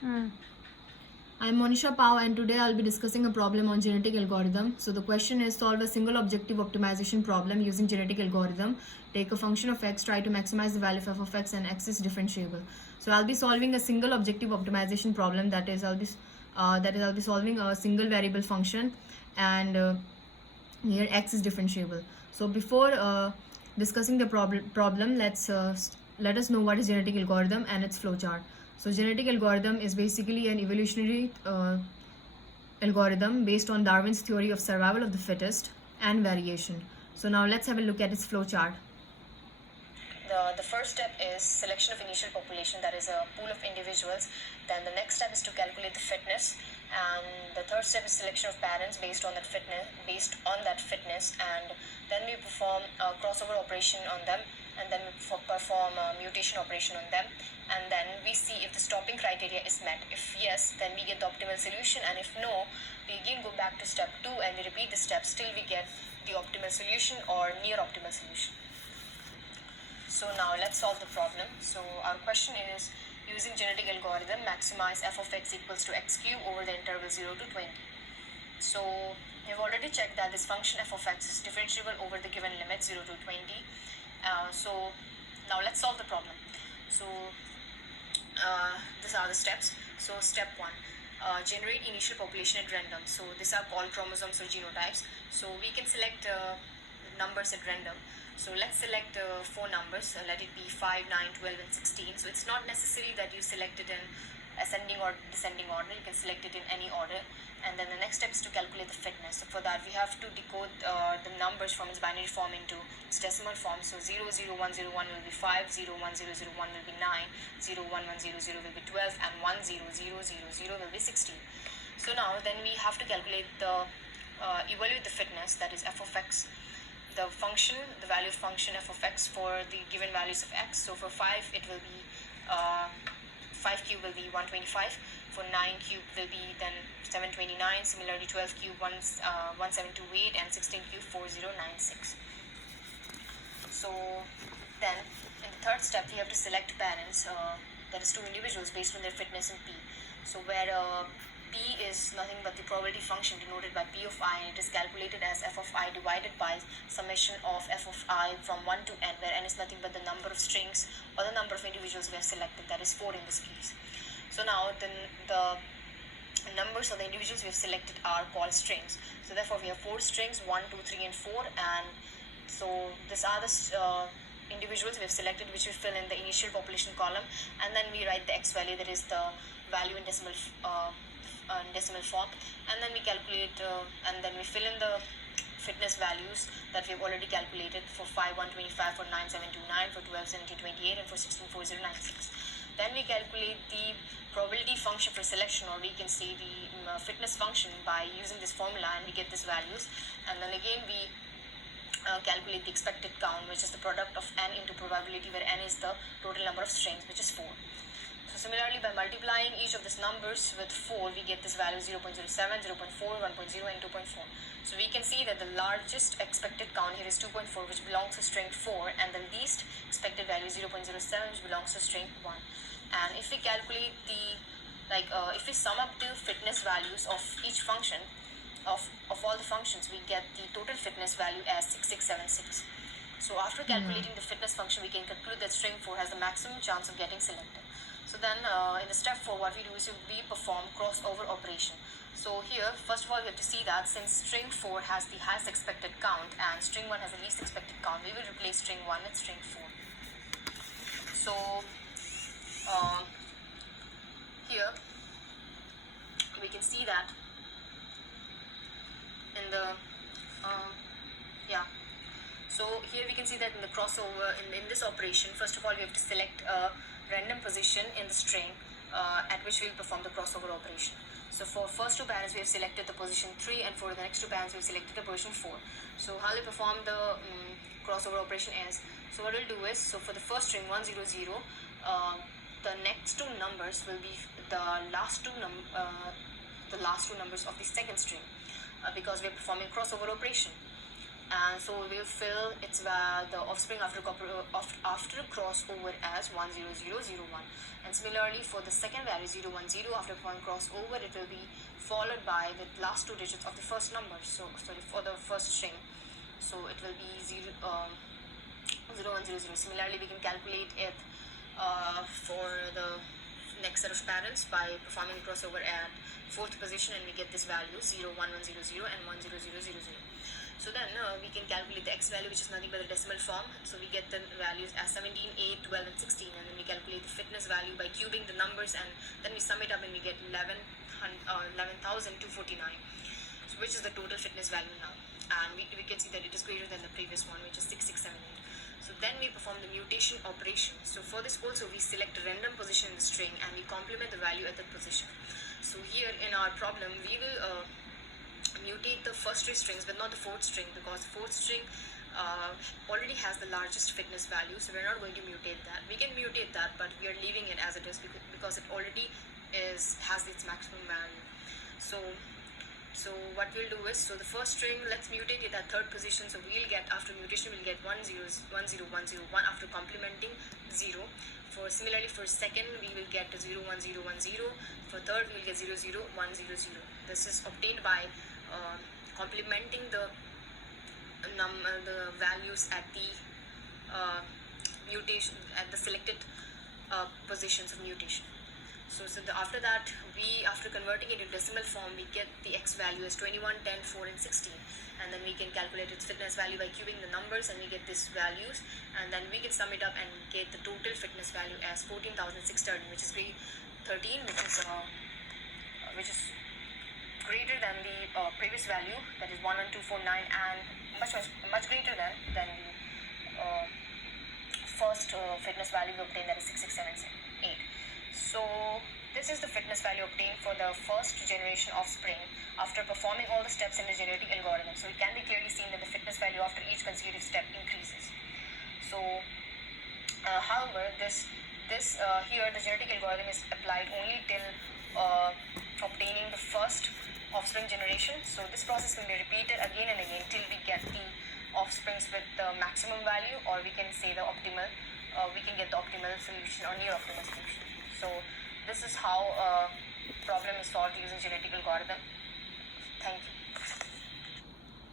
I'm Monisha Pao, and today I'll be discussing a problem on genetic algorithm. So the question is, solve a single objective optimization problem using genetic algorithm. Take a function of x, try to maximize the value of f of x, and x is differentiable. So I'll be solving a single objective optimization problem. That is, I'll be solving a single variable function, and here x is differentiable. So before discussing the problem, let us know what is genetic algorithm and its flowchart. So genetic algorithm is basically an evolutionary algorithm based on Darwin's theory of survival of the fittest and variation. So now let's have a look at its flowchart. The first step is selection of initial population, that is a pool of individuals. Then the next step is to calculate the fitness, and the third step is selection of parents based on that fitness, and then we perform a crossover operation on them, and then we perform a mutation operation on them, and then we see if the stopping criteria is met. If yes, then we get the optimal solution, and if no, we again go back to step 2 and we repeat the steps till we get the optimal solution or near optimal solution. So now let's solve the problem. So our question is, using genetic algorithm, maximize f of x equals to x cube over the interval 0 to 20. So we've already checked that this function f of x is differentiable over the given limit 0 to 20. So now let's solve the problem. So these are the steps. So step 1, generate initial population at random. So these are called chromosomes or genotypes. So we can select numbers at random. So let's select 4 numbers. Let it be 5, 9, 12 and 16. So it's not necessary that you select it in ascending or descending order. You can select it in any order. And then the next step is to calculate the fitness. So for that we have to decode the numbers from its binary form into its decimal form. So 0, 0, 1, 0, 1 will be 5, 0, 1, 0, 0, 1 will be 9, 0, 1, 1, 0, 0 will be 12, and 1, 0, 0, 0, 0 will be 16. So now then we have to calculate evaluate the fitness, that is f of x, the value of function f of x for the given values of x. So for 5 it will be 5 cube will be 125, for 9 cube will be then 729, similarly 12 cube 1728, and 16 cube 4096. So then in the third step we have to select parents, that is 2 individuals based on their fitness in P. So where P is nothing but the probability function denoted by P of I, and it is calculated as f of I divided by summation of f of I from 1 to n, where n is nothing but the number of strings or the number of individuals we have selected, that is 4 in this case. So now the numbers of the individuals we have selected are called strings. So therefore we have 4 strings, 1, 2, 3 and 4, and so these are the individuals we have selected, which we fill in the initial population column, and then we write the x value, that is the value in decimal form, and then we calculate and then we fill in the fitness values that we have already calculated for 5, 125, for 9, 729, for 12, 1728, and for 16, 4096. Then we calculate the probability function for selection, or we can say the fitness function, by using this formula, and we get these values, and then again we calculate the expected count, which is the product of n into probability, where n is the total number of strings, which is 4. So similarly, by multiplying each of these numbers with 4, we get this value 0.07, 0.4, 1.0 and 2.4. So we can see that the largest expected count here is 2.4, which belongs to string 4, and the least expected value is 0.07, which belongs to string 1. And if we calculate if we sum up the fitness values of each function, of all the functions, we get the total fitness value as 6676. So after calculating the fitness function, we can conclude that string 4 has the maximum chance of getting selected. So then in the step 4, what we do is we perform crossover operation. So here, first of all, we have to see that since string 4 has the highest expected count and string 1 has the least expected count, we will replace string 1 with string 4. So here we can see that in the so here we can see that in the crossover, in this operation, first of all we have to select a random position in the string at which we will perform the crossover operation. So for first 2 parents we have selected the position 3, and for the next 2 parents we have selected the position 4. So how we perform the crossover operation is, so what we'll do is, so for the first string 100, the next 2 numbers will be the last two numbers of the second string, because we are performing crossover operation. and so we will fill its the offspring after crossover as 10001. And similarly for the second value 010, after point crossover it will be followed by the last two digits of the first number. So sorry, for the first string, so it will be 0100. Similarly we can calculate it for the next set of parents by performing crossover at fourth position, and we get this value 01100 and 10000. So then we can calculate the x value, which is nothing but the decimal form. So we get the values as 17, 8, 12 and 16, and then we calculate the fitness value by cubing the numbers, and then we sum it up and we get 11,249, so which is the total fitness value now. And we can see that it is greater than the previous one, which is 6678. So then we perform the mutation operation. So for this also we select a random position in the string and we complement the value at that position. So here in our problem we will mutate the first three strings but not the fourth string, because the fourth string already has the largest fitness value, so we're not going to mutate that. We can mutate that, but we are leaving it as it is because it already has its maximum value. So what we'll do is, so the first string, let's mutate it at third position. So we'll get, after mutation, we'll get 10101 after complementing 0. Similarly for second, we will get 01010. For third, we'll get 00100. This is obtained by complementing the values at the mutation, at the selected positions of mutation. So after that, after converting it into decimal form, we get the x value as 21, 10, 4 and 16, and then we can calculate its fitness value by cubing the numbers, and we get these values, and then we can sum it up and get the total fitness value as 14,630, which is grade 13, which is greater than the previous value, that is 11249, and much greater than the first fitness value we obtained, that is 6678. So this is the fitness value obtained for the first generation offspring after performing all the steps in the genetic algorithm. So it can be clearly seen that the fitness value after each consecutive step increases. So however, here the genetic algorithm is applied only till obtaining the first offspring generation. So this process can be repeated again and again till we get the offsprings with the maximum value, or we can say the optimal, we can get the optimal solution or near optimal solution. So this is how a problem is solved using genetic algorithm. Thank you.